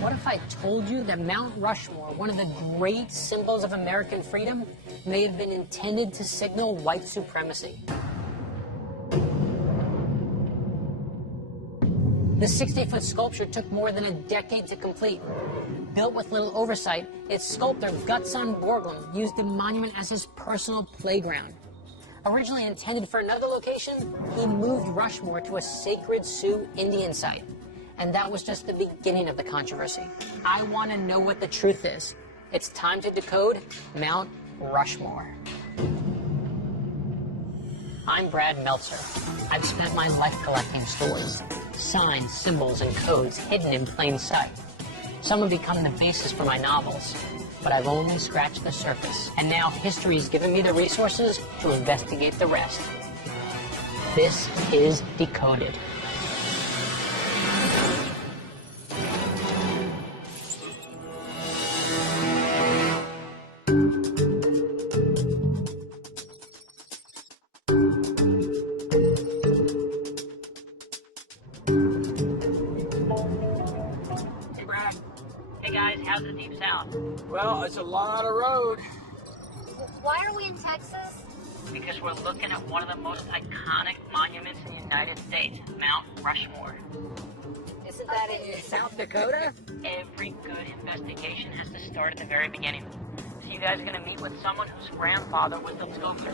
What if I told you that Mount Rushmore, one of the great symbols of American freedom, may have been intended to signal white supremacy? The 60-foot sculpture took more than a decade to complete. Built with little oversight, its sculptor, Gutzon Borglum, used the monument as his personal playground. Originally intended for another location, he moved Rushmore to a sacred Sioux Indian site. And that was just the beginning of the controversy. I want to know what the truth is. It's time to decode Mount Rushmore. I'm Brad Meltzer. I've spent my life collecting stories, signs, symbols, and codes hidden in plain sight. Some have become the basis for my novels, but I've only scratched the surface. And now history's given me the resources to investigate the rest. This is Decoded. How's the Deep South? Well, it's a lot of road. Why are we in Texas? Because we're looking at one of the most iconic monuments in the United States, Mount Rushmore. Isn't that in South Dakota? Every good investigation has to start at the very beginning. So you guys are going to meet with someone whose grandfather was the sculptor.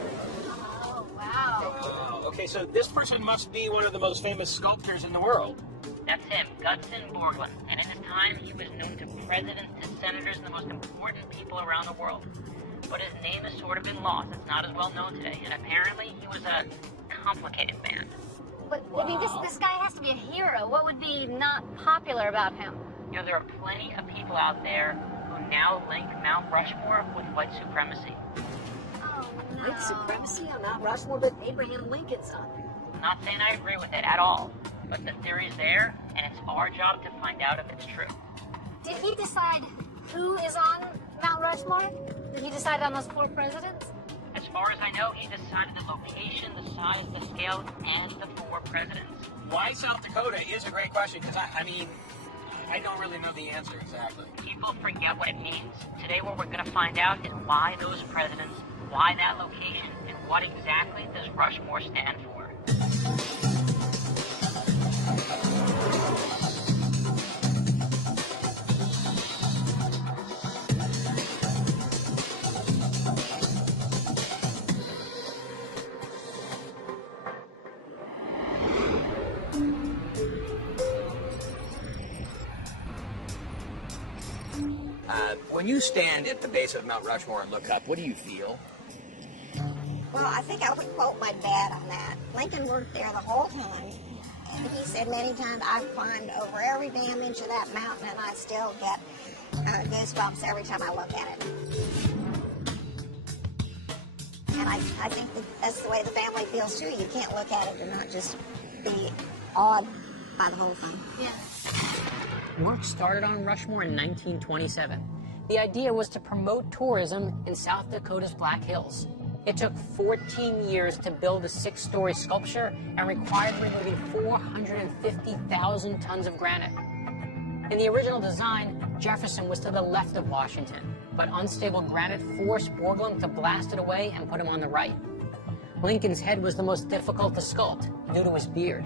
Oh, wow. Okay, so this person must be one of the most famous sculptors in the world. That's him, Gutzon Borglum. And in his time, he was known to presidents, to senators, and the most important people around the world. But his name has sort of been lost. It's not as well known today. And apparently, he was a complicated man. But, wow. I mean, this guy has to be a hero. What would be not popular about him? You know, there are plenty of people out there who now link Mount Rushmore with white supremacy. Oh, no. White supremacy on Mount Rushmore, but Abraham Lincoln's on it. I'm not saying I agree with it at all. But the theory's there, and it's our job to find out if it's true. Did he decide who is on Mount Rushmore? Did he decide on those 4 presidents? As far as I know, he decided the location, the size, the scale, and the 4 presidents. Why South Dakota is a great question, because I don't really know the answer exactly. People forget what it means. Today what we're going to find out is why those presidents, why that location, and what exactly does Rushmore stand for. When you stand at the base of Mount Rushmore and look up, what do you feel? Well, I think I would quote my dad on that. Lincoln worked there the whole time, and he said many times, I've climbed over every damn inch of that mountain, and I still get goosebumps every time I look at it. And I think that's the way the family feels too. You can't look at it and not just be awed by the whole thing. Yeah. Work started on Rushmore in 1927. The idea was to promote tourism in South Dakota's Black Hills. It took 14 years to build a 6-story sculpture and required removing 450,000 tons of granite. In the original design, Jefferson was to the left of Washington, but unstable granite forced Borglum to blast it away and put him on the right. Lincoln's head was the most difficult to sculpt due to his beard.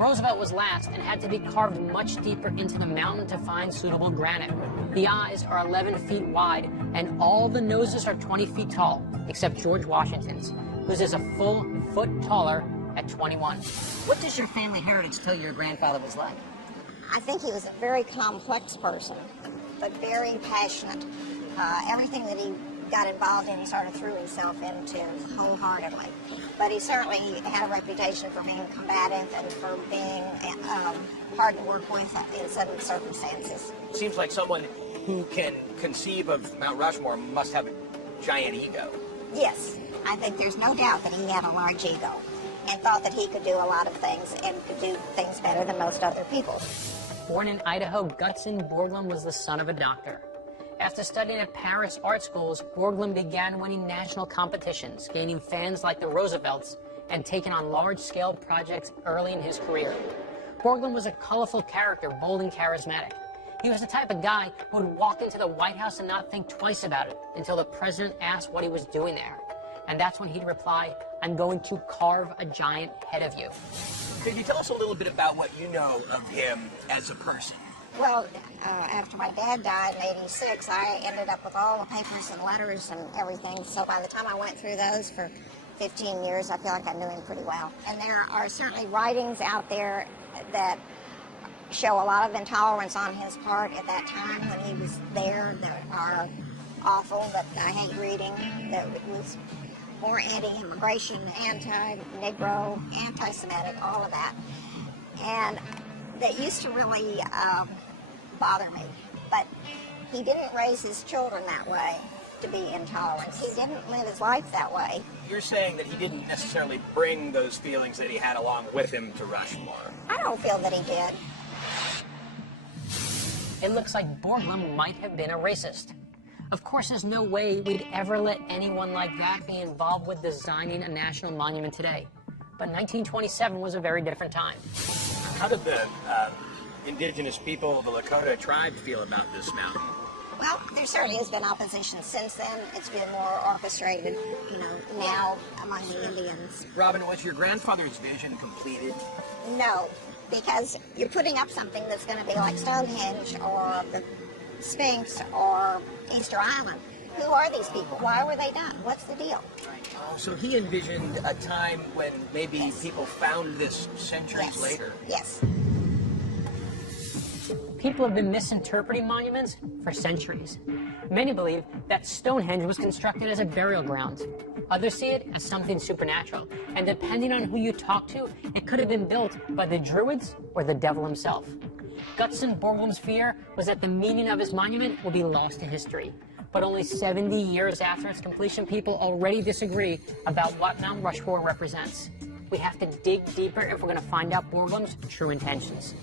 Roosevelt was last and had to be carved much deeper into the mountain to find suitable granite. The eyes are 11 feet wide, and all the noses are 20 feet tall, except George Washington's, whose is a full foot taller at 21. What does your family heritage tell you your grandfather was like? I think he was a very complex person, but very passionate. Everything that he got involved in, he sort of threw himself into wholeheartedly. But he certainly had a reputation for being combative and for being hard to work with in sudden circumstances. Seems like someone who can conceive of Mount Rushmore must have a giant ego. Yes, I think there's no doubt that he had a large ego and thought that he could do a lot of things and could do things better than most other people. Born in Idaho, Gutzon Borglum was the son of a doctor. After studying at Paris art schools, Borglum began winning national competitions, gaining fans like the Roosevelts, and taking on large-scale projects early in his career. Borglum was a colorful character, bold and charismatic. He was the type of guy who would walk into the White House and not think twice about it until the president asked what he was doing there. And that's when he'd reply, "I'm going to carve a giant head of you." Could you tell us a little bit about what you know of him as a person? Well, after my dad died in '86, I ended up with all the papers and letters and everything. So by the time I went through those for 15 years, I feel like I knew him pretty well. And there are certainly writings out there that show a lot of intolerance on his part at that time when he was there that are awful, that I hate reading, that was more anti-immigration, anti-Negro, anti-Semitic, all of that. And that used to really bother me. But he didn't raise his children that way to be intolerant. He didn't live his life that way. You're saying that he didn't necessarily bring those feelings that he had along with him to Rushmore. I don't feel that he did. It looks like Borglum might have been a racist. Of course, there's no way we'd ever let anyone like that be involved with designing a national monument today. But 1927 was a very different time. How did the indigenous people, the Lakota tribe, feel about this mountain? Well, there certainly has been opposition since then. It's been more orchestrated, now among the Indians. Robin, was your grandfather's vision completed? No, because you're putting up something that's going to be like Stonehenge or the Sphinx or Easter Island. Who are these people? Why were they done? What's the deal? Oh, so he envisioned a time when maybe people found this centuries later. Yes. People have been misinterpreting monuments for centuries. Many believe that Stonehenge was constructed as a burial ground. Others see it as something supernatural. And depending on who you talk to, it could have been built by the Druids or the devil himself. Gutzon Borglum's fear was that the meaning of his monument will be lost to history. But only 70 years after its completion, people already disagree about what Mount Rushmore represents. We have to dig deeper if we're going to find out Borglum's true intentions.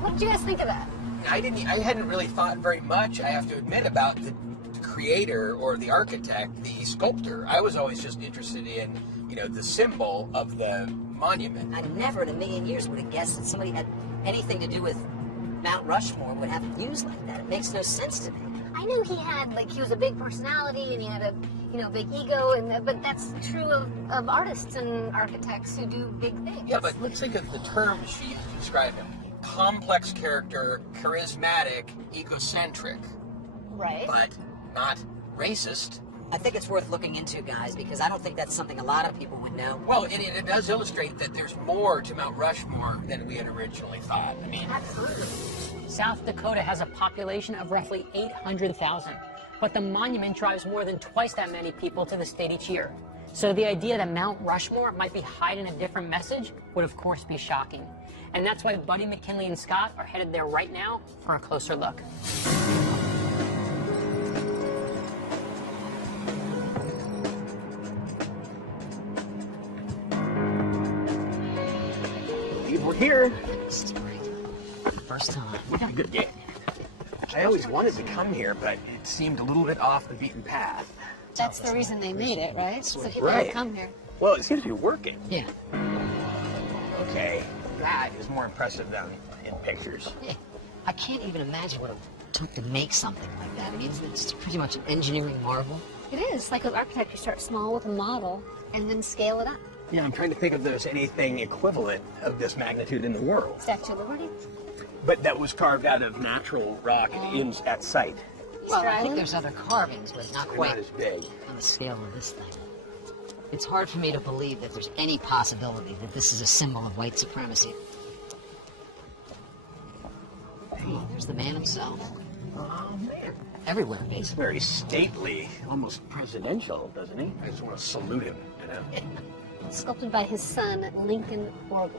What did you guys think of that? I hadn't really thought very much, I have to admit, about the creator or the architect, the sculptor. I was always just interested in, the symbol of the monument. I never in a million years would have guessed that somebody had anything to do with Mount Rushmore would have views like that. It makes no sense to me. I knew he had, he was a big personality and he had a, big ego, but that's true of artists and architects who do big things. Yeah, but let's think of the terms she used to describe him. Complex character, charismatic, egocentric. Right. But not racist. I think it's worth looking into, guys, because I don't think that's something a lot of people would know. Well, it does illustrate that there's more to Mount Rushmore than we had originally thought. Absolutely. South Dakota has a population of roughly 800,000, but the monument drives more than twice that many people to the state each year. So the idea that Mount Rushmore might be hiding a different message would of course be shocking. And that's why Buddy, McKinley, and Scott are headed there right now for a closer look. We're here. This is great. First time. We got a good day. I always wanted to come here, but it seemed a little bit off the beaten path. That's the reason they made it, right? So people Right. would come here. Well, it seems to be working. Yeah. Okay, that is more impressive than in pictures. Yeah. I can't even imagine what it took to make something like that. I mean, it's pretty much an engineering marvel. It is. Like with architect, you start small with a model and then scale it up. Yeah, I'm trying to think if there's anything equivalent of this magnitude in the world. Statue of Liberty. But that was carved out of natural rock at site. Well, Easter I think Island. there's other carvings, but not They're quite not as big. on the scale of this thing. It's hard for me to believe that there's any possibility that this is a symbol of white supremacy. Hey, there's the man himself. Oh, man. Everywhere, He's basically. very stately, almost presidential, doesn't he? I just want to salute him, Sculpted by his son, Lincoln Borglum.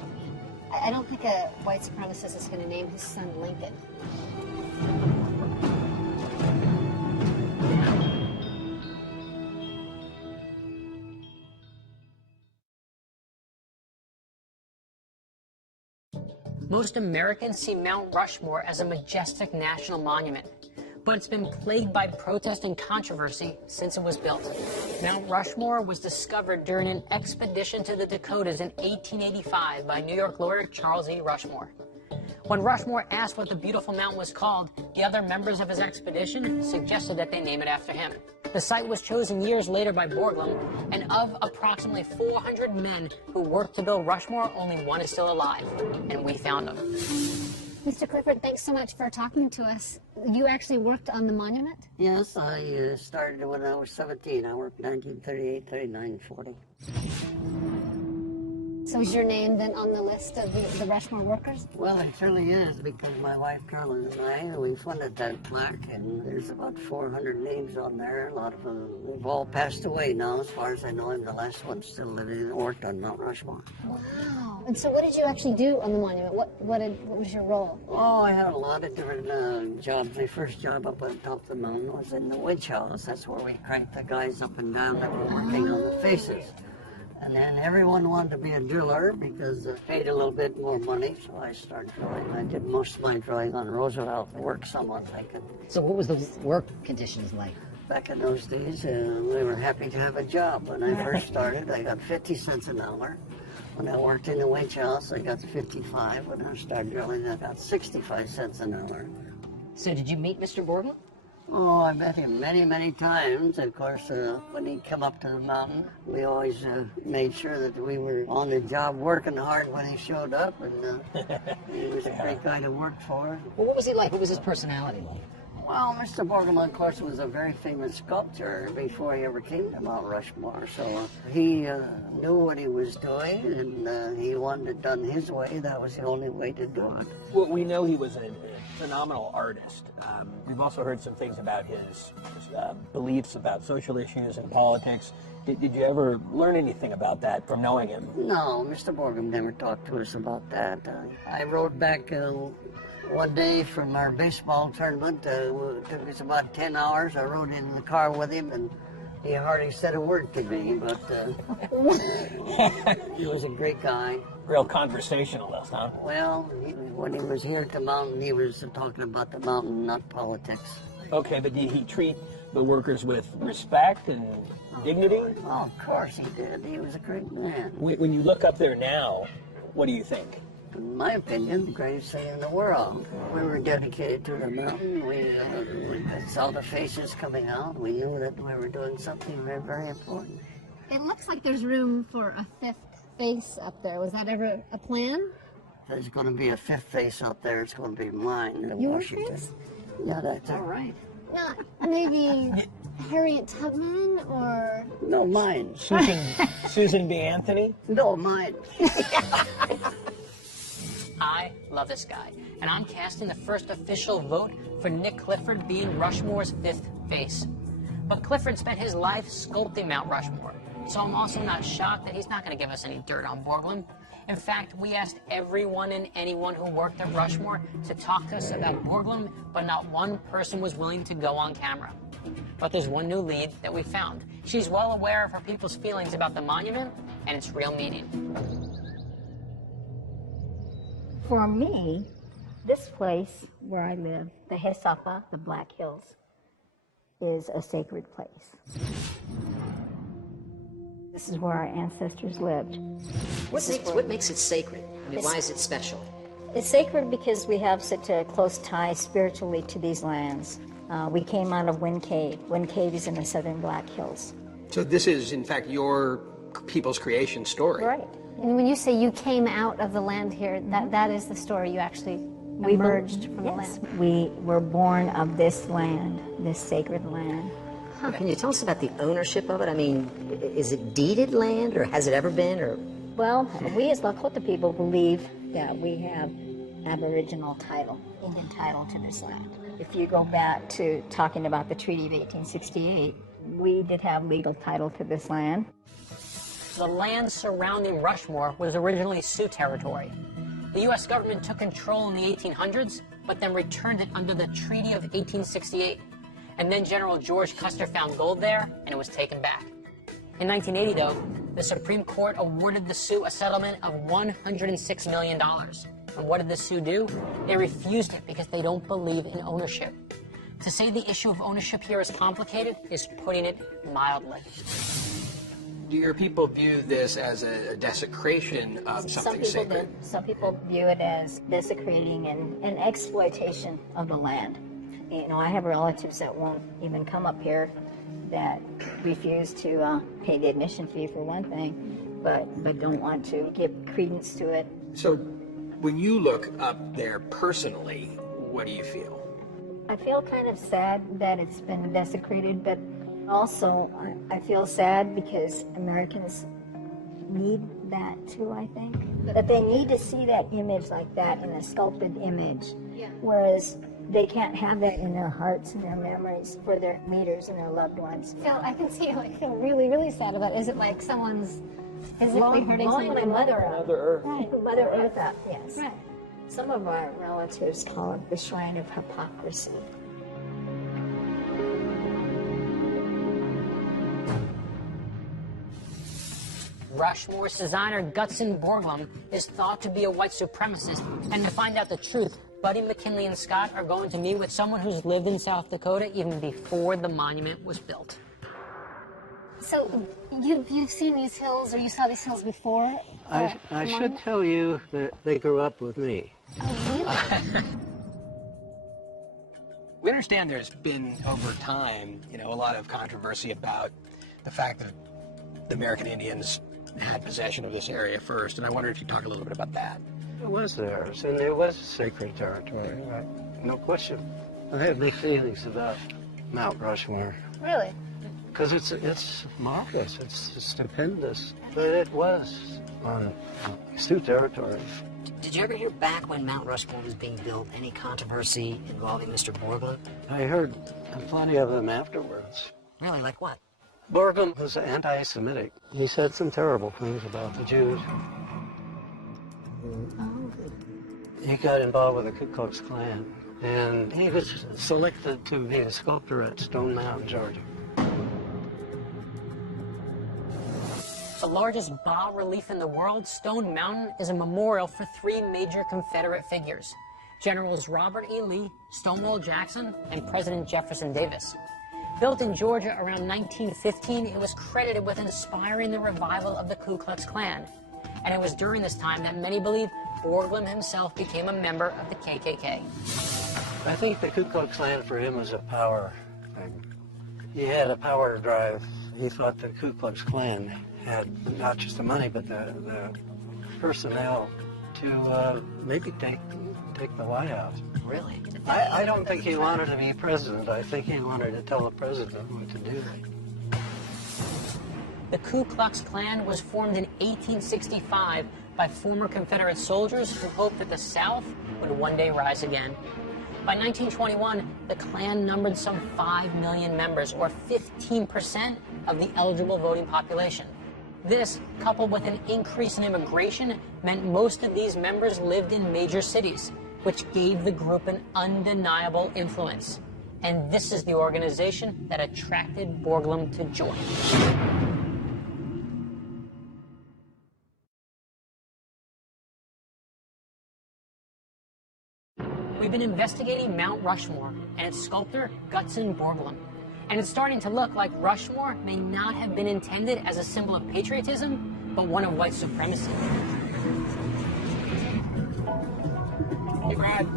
I don't think a white supremacist is going to name his son Lincoln. Most Americans see Mount Rushmore as a majestic national monument. but it's been plagued by protest and controversy since it was built. Mount Rushmore was discovered during an expedition to the Dakotas in 1885 by New York lawyer Charles E. Rushmore. When Rushmore asked what the beautiful mountain was called, the other members of his expedition suggested that they name it after him. The site was chosen years later by Borglum, and of approximately 400 men who worked to build Rushmore, only one is still alive, and we found him. Mr. Clifford, thanks so much for talking to us. You actually worked on the monument? Yes, I started when I was 17. I worked 1938, 39, 40. So is your name then on the list of the Rushmore workers? Well, it certainly is, because my wife Carolyn and I, we funded that plaque, and there's about 400 names on there. A lot of them have all passed away now, as far as I know. I'm the last one still living and worked on Mount Rushmore. Wow. And so what did you actually do on the monument? What was your role? Oh, I had a lot of different jobs. My first job up on top of the mountain was in the winch house. That's where we cranked the guys up and down that were working on the faces. And then everyone wanted to be a driller because it paid a little bit more money, so I started drilling. I did most of my drilling on Roosevelt work someone thinking. So what was the work conditions like? Back in those days, we were happy to have a job. When I first started, I got 50 cents an hour. When I worked in the winch house, I got 55. When I started drilling, I got 65 cents an hour. So did you meet Mr. Borglum? Oh, I met him many, many times. Of course, when he'd come up to the mountain, we always made sure that we were on the job working hard when he showed up, and he was a great guy to work for. Well, what was he like? What was his personality like? Well, Mr. Borglum, of course, was a very famous sculptor before he ever came to Mount Rushmore, so he knew what he was doing, and he wanted it done his way. That was the only way to do it. Well, we know he was a phenomenal artist. We've also heard some things about his beliefs about social issues and politics. Did you ever learn anything about that from knowing him? No, Mr. Borglum never talked to us about that. I rode back one day from our baseball tournament. It took us about 10 hours. I rode in the car with him, and he hardly said a word to me, but he was a great guy. Real conversationalist, huh? Well, when he was here at the mountain, he was talking about the mountain, not politics. Okay, but did he treat the workers with respect and dignity? Oh, of course he did. He was a great man. When you look up there now, what do you think? In my opinion, the greatest thing in the world. We were dedicated to the mountain. We saw the faces coming out. We knew that we were doing something very, very important. It looks like there's room for a fifth face up there. Was that ever a plan? There's going to be a fifth face up there. It's going to be mine in Your Washington. face? Yeah, that's All right. Not maybe Harriet Tubman or... No, mine. Susan B. Anthony? No, mine. I love this guy, and I'm casting the first official vote for Nick Clifford being Rushmore's fifth face. But Clifford spent his life sculpting Mount Rushmore, so I'm also not shocked that he's not going to give us any dirt on Borglum. In fact, we asked everyone and anyone who worked at Rushmore to talk to us about Borglum, but not one person was willing to go on camera. But there's one new lead that we found. She's well aware of her people's feelings about the monument and its real meaning. For me, this place where I live, the Hesapa, the Black Hills, is a sacred place. This is where our ancestors lived. What makes it sacred? I mean, why is it special? It's sacred because we have such a close tie spiritually to these lands. We came out of Wind Cave. Wind Cave is in the southern Black Hills. So this is, in fact, your people's creation story. Right. And when you say you came out of the land here, that is the story. You actually emerged from the land. We were born of this land, this sacred land. Can you tell us about the ownership of it? I mean, is it deeded land, or has it ever been, or? Well, we as Lakota people believe that we have Aboriginal title, Indian title to this land. If you go back to talking about the Treaty of 1868, we did have legal title to this land. The land surrounding Rushmore was originally Sioux territory. The U.S. government took control in the 1800s, but then returned it under the Treaty of 1868. And then General George Custer found gold there, and it was taken back. In 1980, though, the Supreme Court awarded the Sioux a settlement of $106 million. And what did the Sioux do? They refused it because they don't believe in ownership. To say the issue of ownership here is complicated is putting it mildly. Do your people view this as a desecration of something sacred? Some people view it as desecrating and exploitation of the land. You know, I have relatives that won't even come up here, that refuse to pay the admission fee for one thing, but don't want to give credence to it. So when you look up there personally, what do you feel? I feel kind of sad that it's been desecrated, but also I feel sad because Americans need that too, I think. That they need to see that image like that in a sculpted image, whereas they can't have that in their hearts and their memories for their leaders and their loved ones. Phil, I can see you feel really, really sad about it. Is it like someone's physically hurting blowing someone? my mother up. Mother Earth. Right, Mother Earth up, yes. Right. Some of our relatives call it the shrine of hypocrisy. Rushmore's designer Gutzon Borglum is thought to be a white supremacist, and to find out the truth, Buddy, McKinley, and Scott are going to meet with someone who's lived in South Dakota even before the monument was built. So you've seen these hills, or you saw these hills before? I should tell you that they grew up with me. Oh, really? We understand there's been, over time, a lot of controversy about the fact that the American Indians had possession of this area first, and I wonder if you could talk a little bit about that. It was theirs, and it was sacred territory, right? No question. I have big feelings about Mount Rushmore. Really? Because it's marvelous, it's stupendous, but it was on Sioux territory. Did you ever hear back when Mount Rushmore was being built, any controversy involving Mr. Borglum? I heard plenty of them afterwards. Really, like what? Borglum was anti-Semitic. He said some terrible things about the Jews. He got involved with the Ku Klux Klan, and he was selected to be a sculptor at Stone Mountain, Georgia. The largest bas-relief in the world, Stone Mountain is a memorial for three major Confederate figures: Generals Robert E. Lee, Stonewall Jackson, and President Jefferson Davis. Built in Georgia around 1915, it was credited with inspiring the revival of the Ku Klux Klan. And it was during this time that many believe Borglum himself became a member of the KKK. I think the Ku Klux Klan for him was a power thing. He had a power drive. He thought the Ku Klux Klan had not just the money, but the personnel to maybe take the White House. Really? I don't think he wanted to be president. I think he wanted to tell the president what to do. The Ku Klux Klan was formed in 1865 by former Confederate soldiers who hoped that the South would one day rise again. By 1921, the Klan numbered some 5 million members, or 15% of the eligible voting population. This, coupled with an increase in immigration, meant most of these members lived in major cities, which gave the group an undeniable influence. And this is the organization that attracted Borglum to join. We've been investigating Mount Rushmore and its sculptor, Gutzon Borglum. And it's starting to look like Rushmore may not have been intended as a symbol of patriotism, but one of white supremacy. Hey, Brad,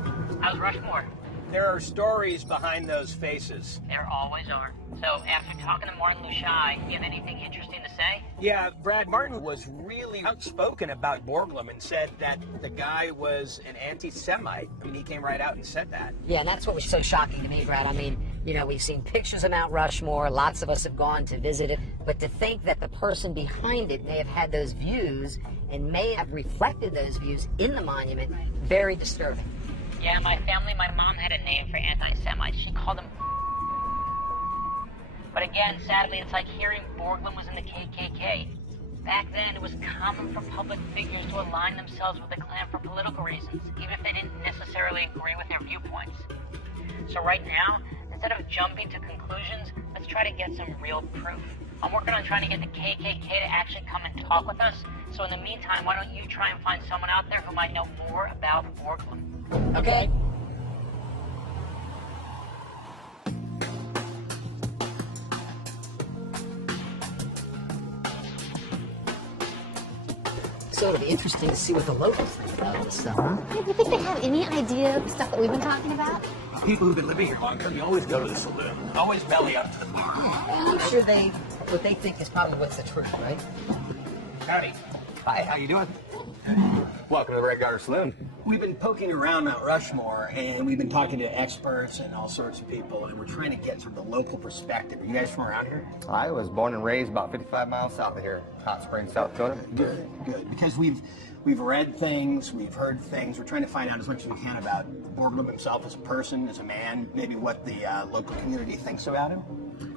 How's Rushmore? there are stories behind those faces. There always are. So after talking to Martin Lushai, do you have anything interesting to say? Yeah, Brad, Martin was really outspoken about Borglum and said that the guy was an anti-Semite. I mean, he came right out and said that. Yeah, and that's what was so shocking to me, Brad. I mean, we've seen pictures of Mount Rushmore. Lots of us have gone to visit it. But to think that the person behind it may have had those views and may have reflected those views in the monument, very disturbing. Yeah, my family, my mom had a name for anti-Semites. She called them. But again, sadly, it's like hearing Borglum was in the KKK. Back then, it was common for public figures to align themselves with the Klan for political reasons, even if they didn't necessarily agree with their viewpoints. So right now, instead of jumping to conclusions, let's try to get some real proof. I'm working on trying to get the KKK to actually come and talk with us. So in the meantime, why don't you try and find someone out there who might know more about Borglum? Okay. So it'll be interesting to see what the locals think about this stuff, huh? Yeah, do you think they have any idea of the stuff that we've been talking about? People who've been living here long term, you always go to the saloon. Always belly up to the bar. I'm sure what they think is probably what's the truth, right? Howdy. Hi, how you doing? Welcome to the Red Garter Saloon. We've been poking around Mount Rushmore, and we've been talking to experts and all sorts of people, and we're trying to get sort of the local perspective. Are you guys from around here? I was born and raised about 55 miles south of here, Hot Springs, South Dakota. Good, good. Because we've read things, we've heard things. We're trying to find out as much as we can about Borglum himself as a person, as a man, maybe what the local community thinks about him.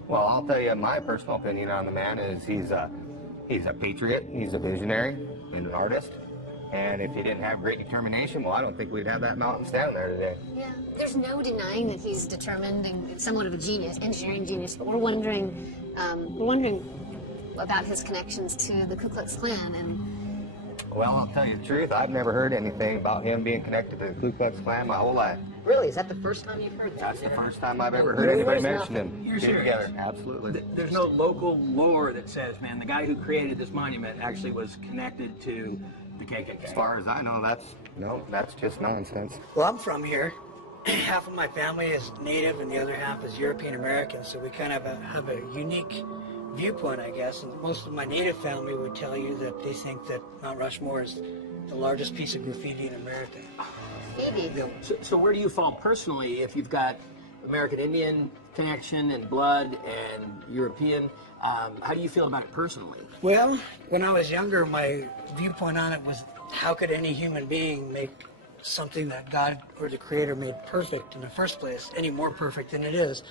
Well, I'll tell you my personal opinion on the man is he's a patriot, he's a visionary, and an artist. And if he didn't have great determination, well, I don't think we'd have that mountain standing there today. Yeah, there's no denying that he's determined and somewhat of a genius, engineering genius. But we're wondering about his connections to the Ku Klux Klan. And Well, I'll tell you the truth, I've never heard anything about him being connected to the Ku Klux Klan my whole life. Really? Is that the first time you've heard that? That's the first time I've ever heard anybody mention him. You're Get serious? together. Absolutely. There's no local lore that says, man, the guy who created this monument actually was connected to the KKK. As far as I know, that's just nonsense. Well, I'm from here. Half of my family is native and the other half is European American, so we kind of have a unique viewpoint, I guess. And most of my native family would tell you that they think that Mount Rushmore is the largest piece of graffiti in America. So where do you fall personally if you've got American Indian connection and blood and European? How do you feel about it personally? Well, when I was younger, my viewpoint on it was how could any human being make something that God or the Creator made perfect in the first place any more perfect than it is?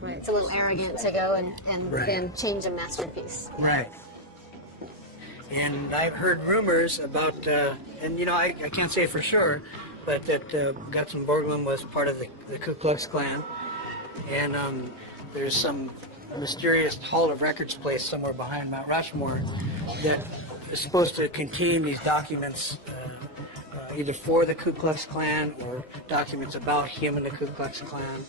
right, it's a little arrogant to go and Right. then change a masterpiece. Right. And I've heard rumors about, and you know, I can't say for sure, but that Gutzon Borglum was part of the Ku Klux Klan. And there's some mysterious Hall of Records place somewhere behind Mount Rushmore that is supposed to contain these documents either for the Ku Klux Klan or documents about him and the Ku Klux Klan.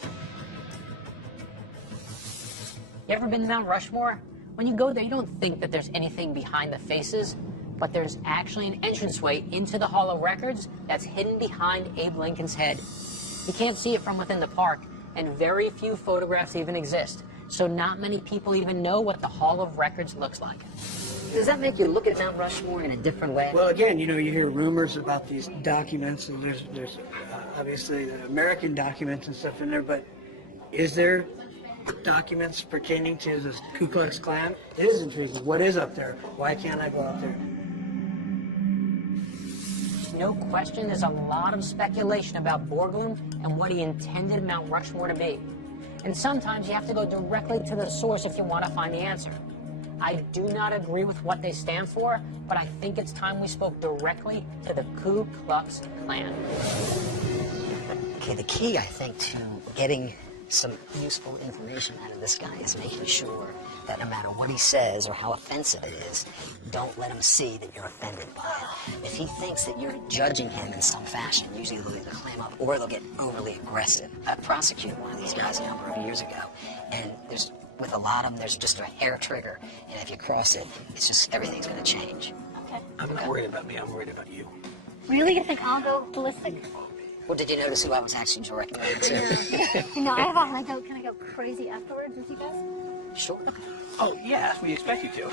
You ever been to Mount Rushmore? When you go there, you don't think that there's anything behind the faces, but there's actually an entranceway into the Hall of Records that's hidden behind Abe Lincoln's head. You can't see it from within the park, and very few photographs even exist, so not many people even know what the Hall of Records looks like. Does that make you look at Mount Rushmore in a different way? Well, again, you know, you hear rumors about these documents, and there's obviously the American documents and stuff in there, but is there documents pertaining to the Ku Klux Klan? It is intriguing. What is up there? Why can't I go up there? No question, there's a lot of speculation about Borglum and what he intended Mount Rushmore to be. And sometimes you have to go directly to the source if you want to find the answer. I do not agree with what they stand for, but I think it's time we spoke directly to the Ku Klux Klan. Okay, the key, I think, to getting some useful information out of this guy is making sure that no matter what he says or how offensive it is, don't let him see that you're offended by it. If he thinks that you're judging him in some fashion, usually they'll either clam up or they'll get overly aggressive. I prosecuted one of these guys a number of years ago, and with a lot of them, there's just a hair trigger, and if you cross it, it's just, everything's gonna change. Okay. I'm not worried about me, I'm worried about you. Really? You think I'll go ballistic? Well, did you notice who I was actually directing it to? You know, can I go crazy afterwards with you guys? Sure. Oh, yes, we expect you to.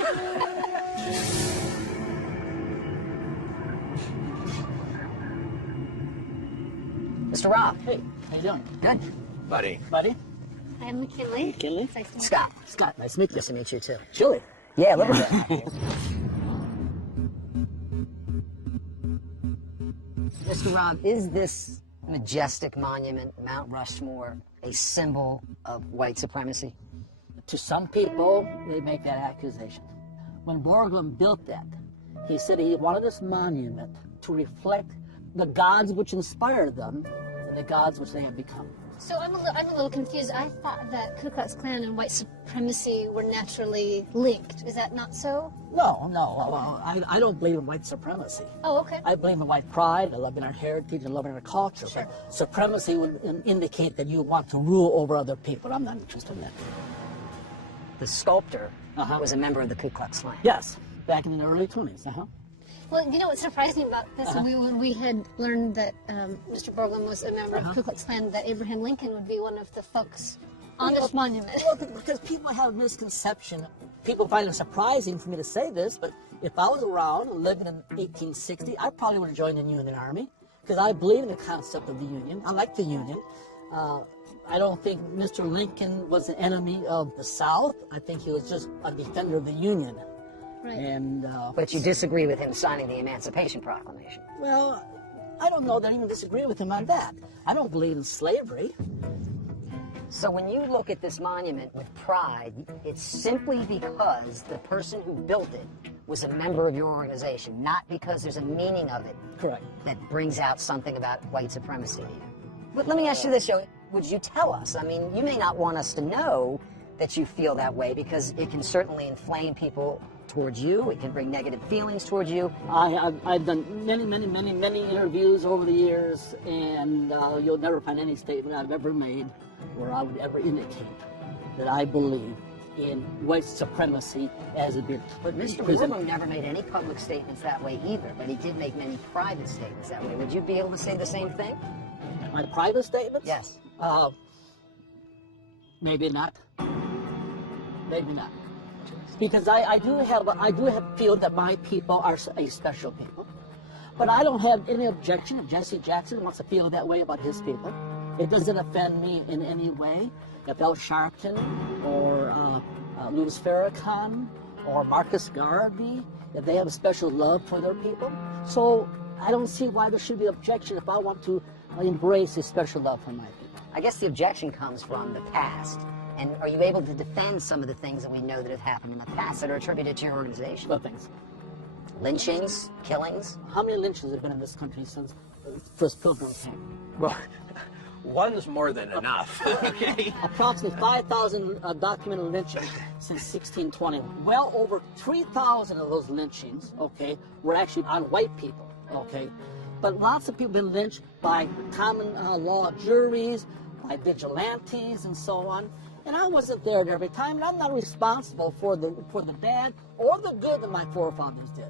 Mr. Rob. Hey, how you doing? Good. Buddy. Buddy? I'm McKinley. McKinley? Nice to meet you. Scott. Scott, nice to meet you. Nice to meet you, too. Julie. Yeah, a little bit. Mr. Rob, is this majestic monument, Mount Rushmore, a symbol of white supremacy? To some people, they make that accusation. When Borglum built that, he said he wanted this monument to reflect the gods which inspired them and the gods which they have become. So I'm a little confused. I thought that Ku Klux Klan and white supremacy were naturally linked. Is that not so? No. Well, I don't believe in white supremacy. Oh, okay. I believe in white pride, I love in our heritage, and love in our culture. Sure. But supremacy would indicate that you want to rule over other people. I'm not interested in that. The sculptor was a member of the Ku Klux Klan. Yes, back in the early 20s. Well, you know what surprised me about this? When we had learned that Mr. Borglum was a member of Ku Klux Klan, that Abraham Lincoln would be one of the folks on this monument. Well, because people have a misconception. People find it surprising for me to say this, but if I was around and living in 1860, I probably would have joined the Union Army because I believe in the concept of the Union. I like the Union. I don't think Mr. Lincoln was an enemy of the South. I think he was just a defender of the Union. Right. And But you disagree with him signing the Emancipation Proclamation? well, I don't know that I even disagree with him on that. I don't believe in slavery. So when you look at this monument with pride, it's simply because the person who built it was a member of your organization, not because there's a meaning of it Correct. that brings out something about white supremacy to you. But let me ask you this, Joey. Would you tell us? I mean, you may not want us to know that you feel that way because it can certainly inflame people towards you. It can bring negative feelings towards you. I've done many interviews over the years, and you'll never find any statement I've ever made where I would ever indicate that I believe in white supremacy as it did. But Mr. Borglum never made any public statements that way either, but he did make many private statements that way. Would you be able to say the same thing? My private statements? Yes. Maybe not. Maybe not. Because I do feel that my people are a special people. But I don't have any objection if Jesse Jackson wants to feel that way about his people. It doesn't offend me in any way. If Al Sharpton or Louis Farrakhan or Marcus Garvey, if they have a special love for their people. So I don't see why there should be objection if I want to embrace a special love for my people. I guess the objection comes from the past. And are you able to defend some of the things that we know that have happened in the past that are attributed to your organization? What things? Lynchings, killings. How many lynchings have been in this country since the first pilgrims came? Well, one's more than enough. Okay. Approximately 5,000 documented lynchings since 1620. Well over 3,000 of those lynchings, okay, were actually on white people, okay. But lots of people have been lynched by common law juries, by vigilantes, and so on. And I wasn't there at every time, and I'm not responsible for the bad or the good that my forefathers did.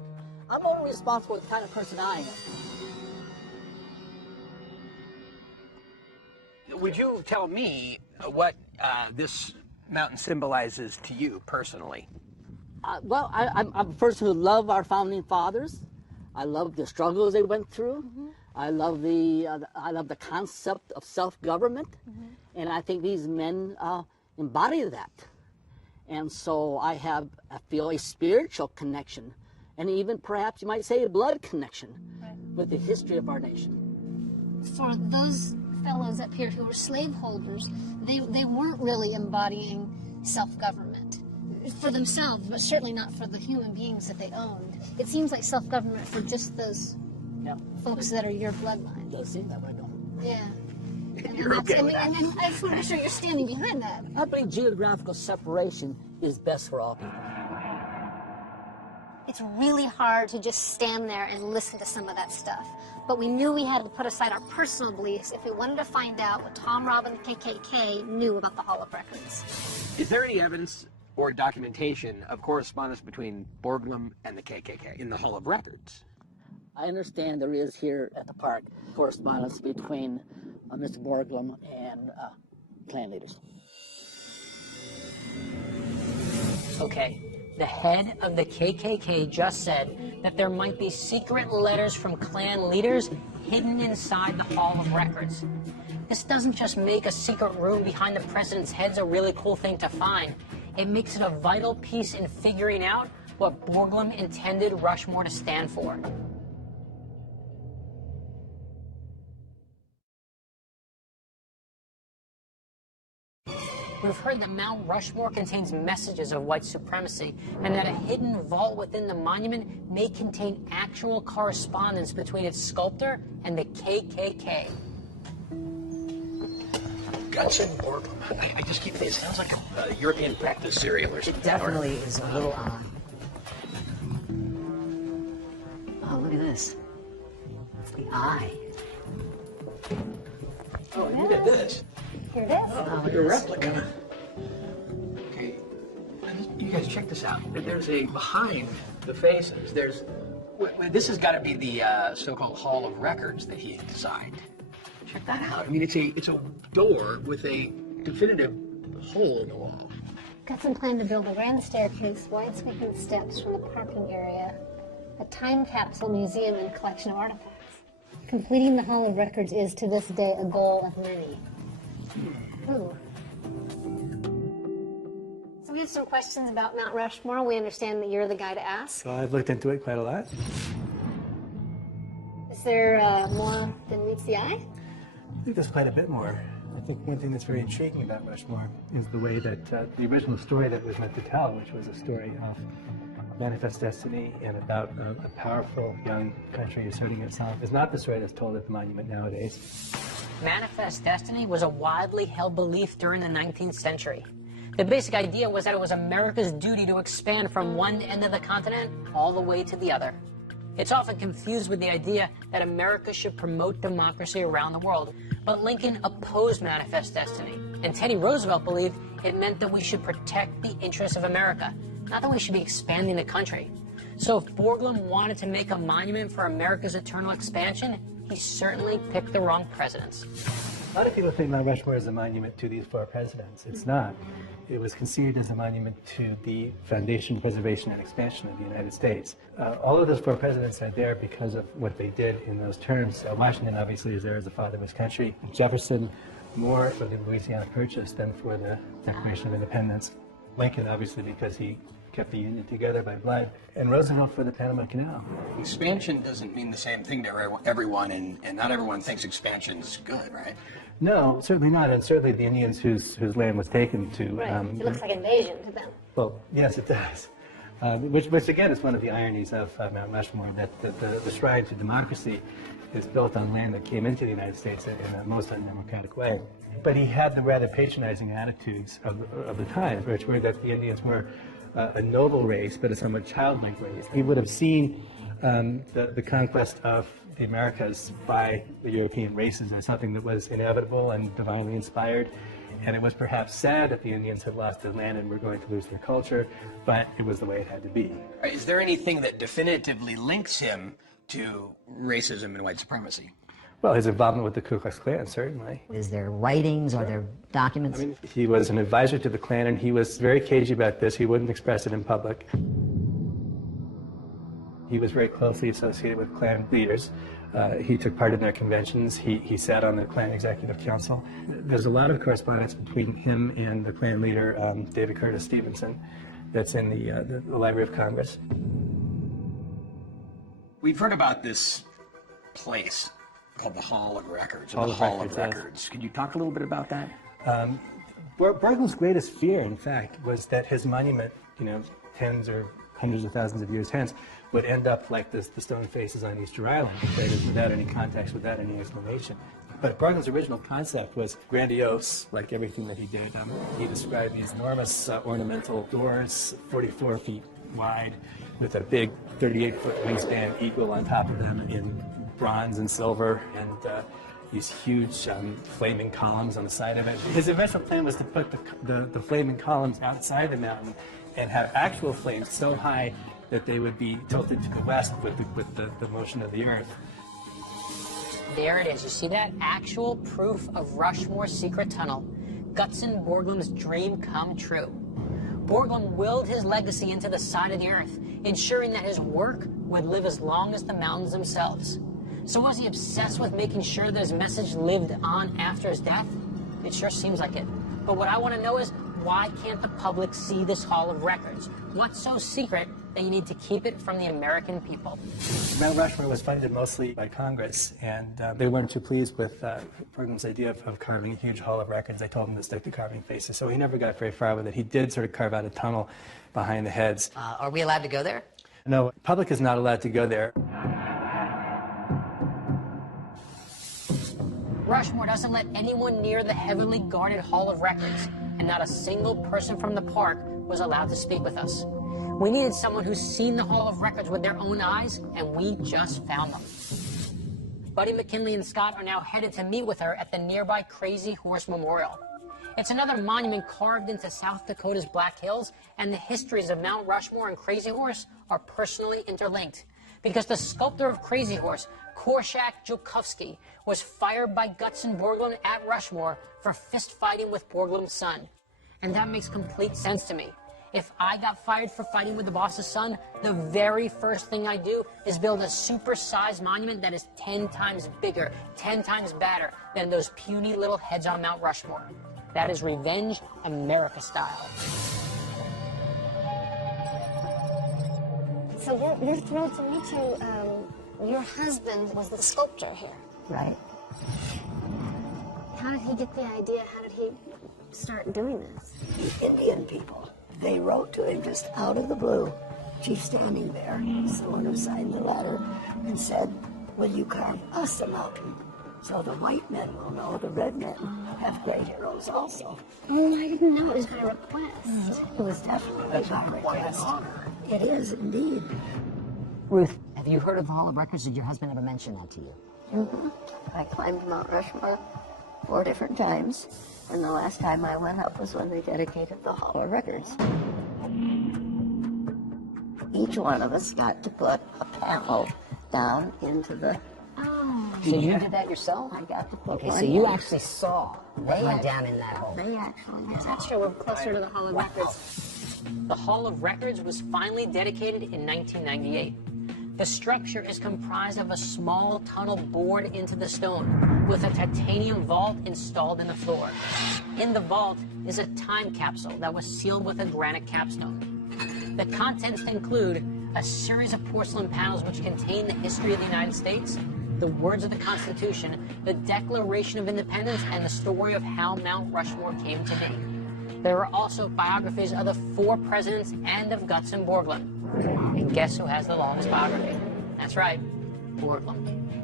I'm only responsible for the kind of person I am. Would you tell me what this mountain symbolizes to you personally? Well, I'm a person who loved our founding fathers. I love the struggles they went through. Mm-hmm. I love the concept of self-government, mm-hmm. and I think these men embody that. And so I feel a spiritual connection, and even perhaps you might say a blood connection with the history of our nation. For those fellows up here who were slaveholders, they weren't really embodying self-government for themselves, but certainly not for the human beings that they owned. It seems like self-government for just those folks that are your bloodline. It does seem that way, don't it? Yeah. You're okay with that. And I just want to make sure you're standing behind that. I believe geographical separation is best for all people. It's really hard to just stand there and listen to some of that stuff. But we knew we had to put aside our personal beliefs if we wanted to find out what Tom Robbins KKK knew about the Hall of Records. Is there any evidence or documentation of correspondence between Borglum and the KKK in the Hall of Records? I understand there is here at the park correspondence between Mr. Borglum and Klan leaders. Okay, the head of the KKK just said that there might be secret letters from Klan leaders hidden inside the Hall of Records. This doesn't just make a secret room behind the president's heads a really cool thing to find. It makes it a vital piece in figuring out what Borglum intended Rushmore to stand for. We've heard that Mount Rushmore contains messages of white supremacy, and that a hidden vault within the monument may contain actual correspondence between its sculptor and the KKK. Guts Borglum. I just keep thinking, it sounds like a European practice serial or something. It definitely is a little odd. Oh, look at this. It's the eye. Oh, you did this. Here it is. Oh, your replica. Okay, you guys check this out. There's behind the faces, there's This has got to be the so-called Hall of Records that he had designed. Check that out. I mean, it's a door with a definitive hole in the wall. Gutzon planned to build a grand staircase, wide sweeping steps from the parking area, a time capsule museum and collection of artifacts. Completing the Hall of Records is, to this day, a goal of many. Ooh. So we have some questions about Mount Rushmore. We understand that you're the guy to ask. So I've looked into it quite a lot. Is there more than meets the eye? I think there's quite a bit more. I think one thing that's very intriguing about Rushmore is the way that the original story that it was meant to tell, which was a story of manifest destiny and about a powerful young country asserting itself, is not the story that's told at the monument nowadays. Manifest destiny was a widely held belief during the 19th century. The basic idea was that it was America's duty to expand from one end of the continent all the way to the other. It's often confused with the idea that America should promote democracy around the world, but Lincoln opposed manifest destiny, and Teddy Roosevelt believed it meant that we should protect the interests of America, not that we should be expanding the country. So if Borglum wanted to make a monument for America's eternal expansion, he certainly picked the wrong presidents. A lot of people think Mount Rushmore is a monument to these 4 presidents. It's not. It was conceived as a monument to the foundation, preservation, and expansion of the United States. All of those 4 presidents are there because of what they did in those terms. Washington obviously is there as the father of his country. Jefferson, more for the Louisiana Purchase than for the Declaration of Independence. Lincoln, obviously, because he kept the Union together by blood. And Roosevelt for the Panama Canal. Expansion doesn't mean the same thing to everyone, and not everyone thinks expansion is good, right? No, certainly not, and certainly the Indians whose land was taken to... Right. It looks like invasion to them. Well, yes, it does. Which again is one of the ironies of Mount Rushmore, that the shrine to democracy is built on land that came into the United States in a most undemocratic way. But he had the rather patronizing attitudes of the time, which were that the Indians were a noble race, but a somewhat childlike race. He would have seen the conquest of the Americas by the European races as something that was inevitable and divinely inspired. And it was perhaps sad that the Indians had lost their land and were going to lose their culture, but it was the way it had to be. Is there anything that definitively links him to racism and white supremacy? Well, his involvement with the Ku Klux Klan, certainly. Is there writings? Are there documents? I mean, he was an advisor to the Klan, and he was very cagey about this. He wouldn't express it in public. He was very closely associated with Klan leaders. He took part in their conventions. He sat on the Klan Executive Council. There's a lot of correspondence between him and the Klan leader, David Curtis Stevenson, that's in the Library of Congress. We've heard about this place called the Hall of Records, or Hall the of Hall Records, of yes. Records. Could you talk a little bit about that? Borglum's greatest fear, in fact, was that his monument, tens or hundreds of thousands of years hence, would end up like the stone faces on Easter Island, without any context, without any explanation. But Borglum's original concept was grandiose, like everything that he did. He described these enormous ornamental doors, 44 feet wide, with a big 38-foot wingspan eagle on top of them in bronze and silver, and these huge flaming columns on the side of it. His eventual plan was to put the flaming columns outside the mountain and have actual flames so high that they would be tilted to the west with the motion of the earth. There it is. You see that? Actual proof of Rushmore's secret tunnel. Gutzon Borglum's dream come true. Borglum willed his legacy into the side of the earth, ensuring that his work would live as long as the mountains themselves. So was he obsessed with making sure that his message lived on after his death? It sure seems like it. But what I want to know is, why can't the public see this Hall of Records? What's so secret that you need to keep it from the American people? Mount Rushmore was funded mostly by Congress, and they weren't too pleased with Borglum's idea of carving a huge Hall of Records. They told him to stick to carving faces, so he never got very far with it. He did sort of carve out a tunnel behind the heads. Are we allowed to go there? No, public is not allowed to go there. Rushmore doesn't let anyone near the heavily guarded Hall of Records, and not a single person from the park was allowed to speak with us. We needed someone who's seen the Hall of Records with their own eyes, and we just found them. Buddy McKinley and Scott are now headed to meet with her at the nearby Crazy Horse Memorial. It's another monument carved into South Dakota's Black Hills, and the histories of Mount Rushmore and Crazy Horse are personally interlinked. because the sculptor of Crazy Horse, Korshak Joukowsky, was fired by Gutzon Borglum at Rushmore for fist-fighting with Borglum's son. And that makes complete sense to me. If I got fired for fighting with the boss's son, the very first thing I do is build a super-sized monument that is 10 times bigger, 10 times badder than those puny little heads on Mount Rushmore. That is revenge America style. So you're thrilled to meet you. Your husband was the sculptor here. Right. How did he get the idea? How did he start doing this? The Indian people, they wrote to him just out of the blue. Chief standing there, someone who signed the letter, and said, will you carve us a mountain? So the white men will know the red men have great heroes also. Oh, I didn't know it was by request. It was definitely by request. It is indeed. Ruth, have you heard of the Hall of Records? Did your husband ever mention that to you? Mm-hmm. I climbed Mount Rushmore 4 different times, and the last time I went up was when they dedicated the Hall of Records. Each one of us got to put a panel down into the... Oh. So you did that yourself? I got to put Okay, one so you in. actually saw what went down in that hole. They actually did. That's true. We're closer to the Hall of Records. The Hall of Records was finally dedicated in 1998. The structure is comprised of a small tunnel bored into the stone with a titanium vault installed in the floor. In the vault is a time capsule that was sealed with a granite capstone. The contents include a series of porcelain panels which contain the history of the United States, the words of the Constitution, the Declaration of Independence, and the story of how Mount Rushmore came to be. There are also biographies of the 4 presidents and of Gutzon Borglum. And guess who has the longest biography? That's right, Borglum.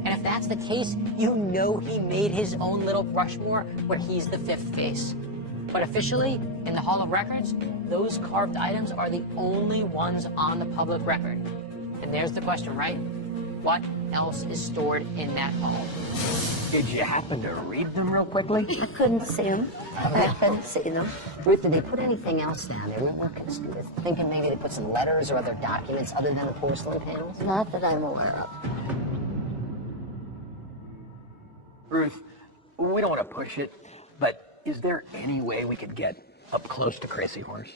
And if that's the case, you know he made his own little Rushmore where he's the 5th face. But officially, in the Hall of Records, those carved items are the only ones on the public record. And there's the question, right? What else is stored in that hall? Did you happen to read them real quickly? I couldn't see them. I couldn't see them. Ruth, did they put anything else down there? We're thinking maybe they put some letters or other documents other than the porcelain panels? Not that I'm aware of. Ruth, we don't want to push it, but is there any way we could get up close to Crazy Horse?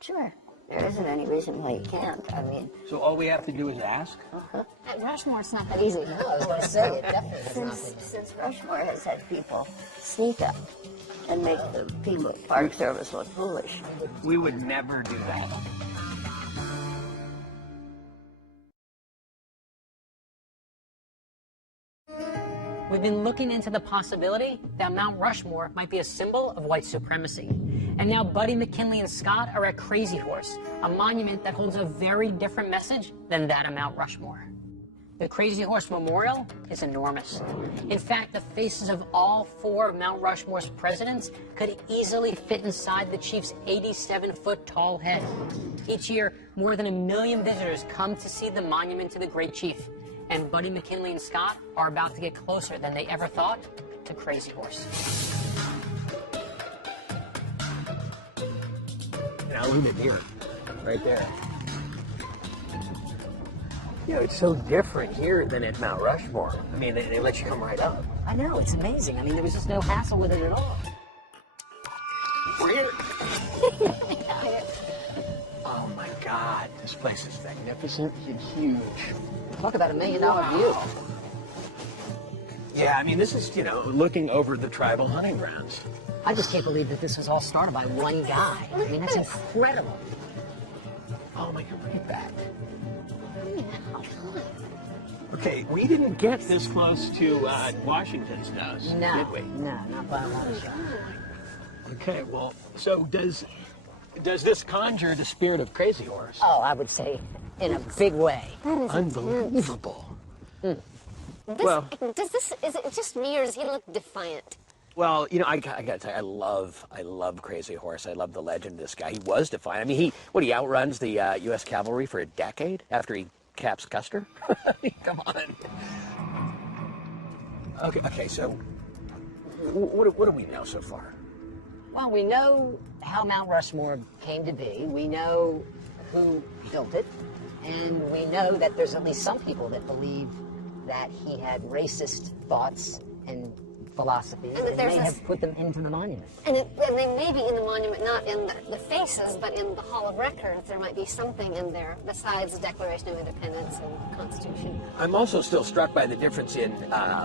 Sure. There isn't any reason why you can't. I mean... So all we have to do is ask? At Rushmore, it's not that easy. No, I was going to say, it definitely has not been. Since Rushmore has had people sneak up and make the people at Park Service look foolish. We would never do that. We've been looking into the possibility that Mount Rushmore might be a symbol of white supremacy. And now Buddy, McKinley, and Scott are at Crazy Horse, a monument that holds a very different message than that of Mount Rushmore. The Crazy Horse Memorial is enormous. In fact, the faces of all 4 of Mount Rushmore's presidents could easily fit inside the chief's 87-foot tall head. Each year, more than 1 million visitors come to see the monument to the great chief. And Buddy, McKinley, and Scott are about to get closer than they ever thought to Crazy Horse. Now look at here, right there. You know, it's so different here than at Mount Rushmore. I mean, they let you come right up. I know, it's amazing. I mean, there was just no hassle with it at all. We're here. Oh my God, this place is magnificent and huge. Talk about $1 million view. Yeah, I mean, this is, you know, looking over the tribal hunting grounds. I just can't believe that this was all started by one guy. I mean, that's incredible. Oh my God, look at that. Okay, we didn't get this close to Washington's nose, did we? No, not by a long shot. Okay, well, so does this conjure the spirit of Crazy Horse? Oh, I would say in a big way. That is Unbelievable. Is it just me, or does he look defiant? Well, you know, I gotta tell you, I love Crazy Horse. I love the legend of this guy. He was defiant. I mean, he outruns the U.S. cavalry for a decade after he caps Custer. I mean, come on. Okay, so what do we know so far? Well, we know how Mount Rushmore came to be. We know who built it. And we know that there's at least some people that believe that he had racist thoughts and philosophies, and may have put them into the monument. And they may be in the monument, not in the faces, but in the Hall of Records. There might be something in there besides the Declaration of Independence and Constitution. I'm also still struck by the difference in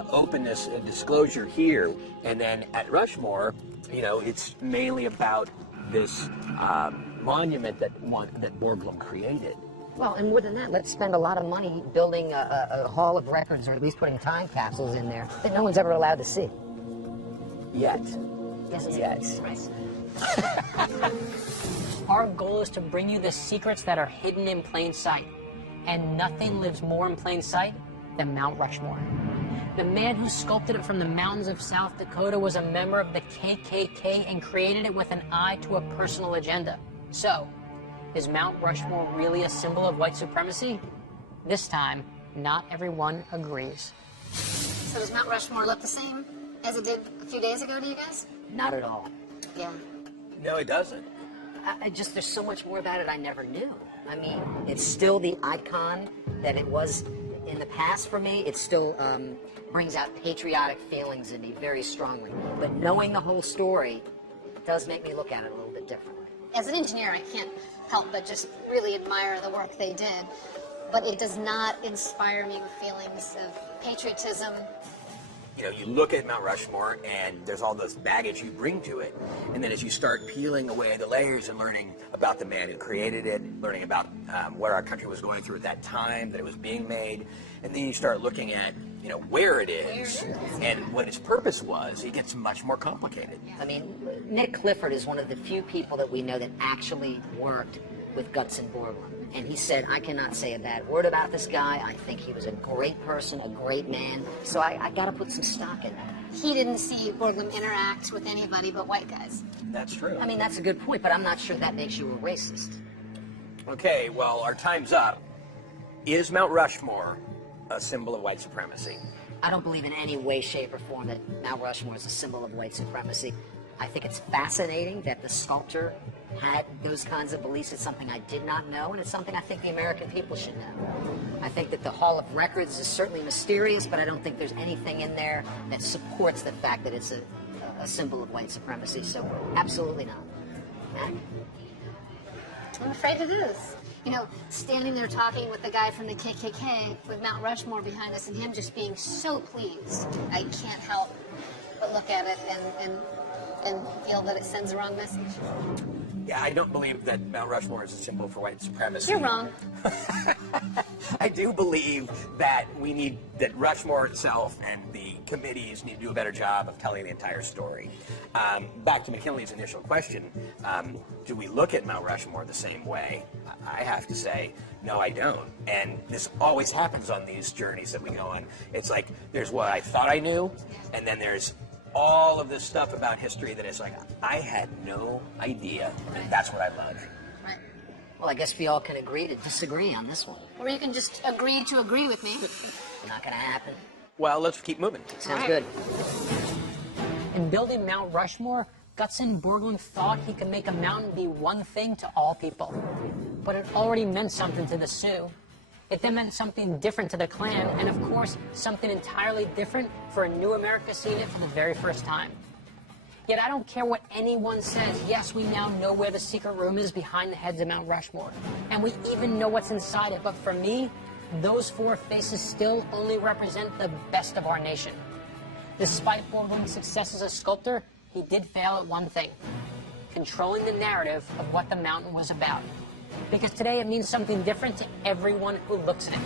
openness and disclosure here, and then at Rushmore, you know, it's mainly about this monument that Borglum created. Well, and more than that, let's spend a lot of money building a Hall of Records, or at least putting time capsules in there that no one's ever allowed to see. Yet. Yes. Our goal is to bring you the secrets that are hidden in plain sight. And nothing lives more in plain sight than Mount Rushmore. The man who sculpted it from the mountains of South Dakota was a member of the KKK and created it with an eye to a personal agenda. So, is Mount Rushmore really a symbol of white supremacy? This time, not everyone agrees. So does Mount Rushmore look the same as it did a few days ago to you guys? Not at all. Yeah. No, it doesn't. There's so much more about it I never knew. I mean, it's still the icon that it was in the past for me. It still brings out patriotic feelings in me very strongly. But knowing the whole story does make me look at it a little bit differently. As an engineer, I can't help but just really admire the work they did. But it does not inspire me with feelings of patriotism. You know, you look at Mount Rushmore and there's all this baggage you bring to it. And then as you start peeling away the layers and learning about the man who created it, learning about what our country was going through at that time, that it was being made, and then you start looking at, you know, where it is and what its purpose was, it gets much more complicated. I mean, Nick Clifford is one of the few people that we know that actually worked with Gutzon Borglum. And he said, I cannot say a bad word about this guy. I think he was a great person, a great man. So I got to put some stock in that. He didn't see Borglum interact with anybody but white guys. That's true. I mean, that's a good point, but I'm not sure that makes you a racist. Okay, well, our time's up. Is Mount Rushmore a symbol of white supremacy? I don't believe in any way, shape, or form that Mount Rushmore is a symbol of white supremacy. I think it's fascinating that the sculptor had those kinds of beliefs. It's something I did not know, and it's something I think the American people should know. I think that the Hall of Records is certainly mysterious, but I don't think there's anything in there that supports the fact that it's a symbol of white supremacy, so absolutely not. I'm afraid it is. You know, standing there talking with the guy from the KKK with Mount Rushmore behind us and him just being so pleased, I can't help but look at it and feel that it sends the wrong message. Yeah, I don't believe that Mount Rushmore is a symbol for white supremacy. You're wrong. I do believe that that Rushmore itself and the committees need to do a better job of telling the entire story. Back to McKinley's initial question, do we look at Mount Rushmore the same way? I have to say, no, I don't. And this always happens on these journeys that we go on. It's like, there's what I thought I knew, and then there's all of this stuff about history that is like, I had no idea. And that's what I love. Right. Well, I guess we all can agree to disagree on this one. Or you can just agree to agree with me. Not gonna happen. Well, let's keep moving. Sounds good. In building Mount Rushmore, Gutzon Borglum thought he could make a mountain be one thing to all people. But it already meant something to the Sioux. It then meant something different to the Klan, and of course, something entirely different for a new America seeing it for the very first time. Yet I don't care what anyone says. Yes, we now know where the secret room is behind the heads of Mount Rushmore, and we even know what's inside it. But for me, those four faces still only represent the best of our nation. Despite Borglum's success as a sculptor, he did fail at one thing: controlling the narrative of what the mountain was about. Because today it means something different to everyone who looks at it.